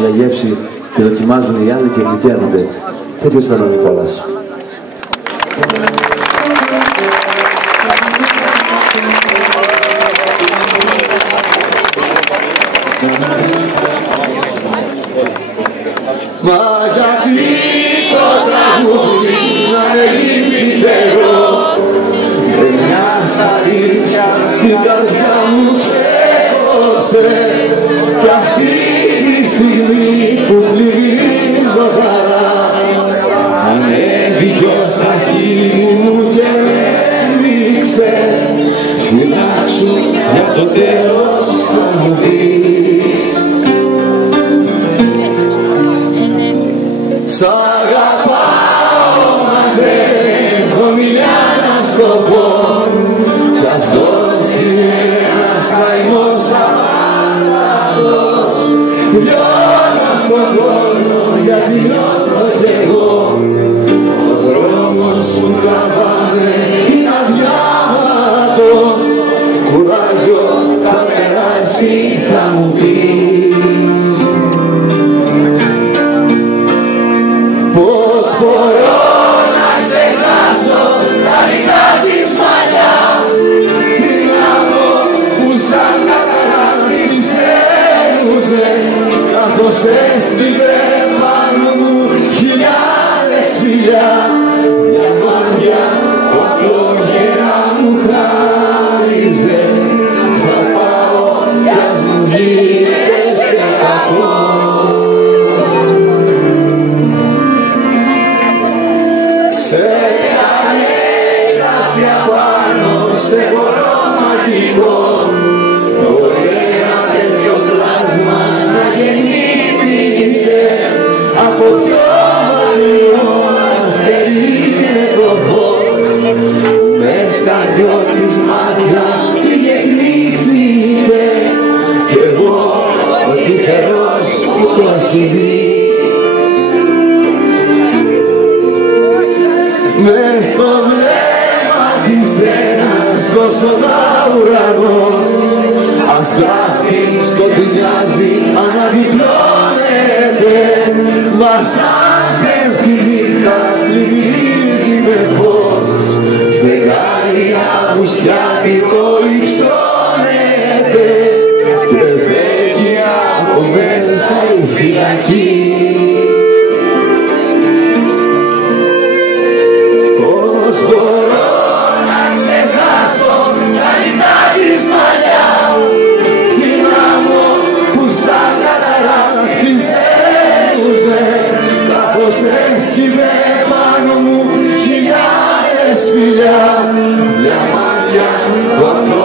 Για γεύση και δοκιμάζουν οι άλλοι και γλυκαίνονται. Τέτοιος ήταν ο Νικόλας. Μα γιατί το τραγούδι να με λυπητερώ, δεν μια στα ίσια την καρδιά μου ξέκοψε, κι αυτή τη στιγμή που πληρίζω χαρά ανέβηκε στα χείλη μου και έκλειξε. Φυλάξου για το τέλος θα μου πεις. Σ' αγαπάω μα δεν έχω μιλιά να στο πω, κι αυτός είναι ένας καημός άνθρωπος. Λιώνω στον κόσμο γιατί νιώθω κι εγώ, ο δρόμος που τραβάμε είναι αδιάβατος. Κουράγιο θα περάσει θα μου πεις. Πώς μπορώ να ξεχάσω τα λιτά της μαλλιά, την άμμο που σαν καταρά της έλουζε, καθώς έστειλε πάνω μου χιλιάδες φιλιά. Διαμάντια που απλόχερα μου χάριζε, θα πάω κι ας μου βγείτε σε κακό. Σε κάνε έκσταση απάνω σε χωρομακικό, ωραία τέτοιο πλάσμα να γεννήθηκε από πιο μακριό αστέρι είναι το φως, μες στα δυο της μάτια πήγε κρύφτηκε, κι εγώ ο τυχερός που το ασυλεί. Μες στο βλέμμα της ένας τόσο ουρανός, αστράφτη σκοτεινιάζει, αναδιπλώνεται, μα σαν πέφτει νύχτα πλημμυρίζει με φως. Φεγγάρι αυγουστιάτικο υψώνεται και φεύγει από μέσα η φυλακή. Πώς μπορώ να ξεχάσω τα λιτά της μαλλιά, την άμμο που σαν καταρά της έλουζε, κάπως έσκυβε πάνω μου χιλιάδες φιλιά. Διαμάντια το απλό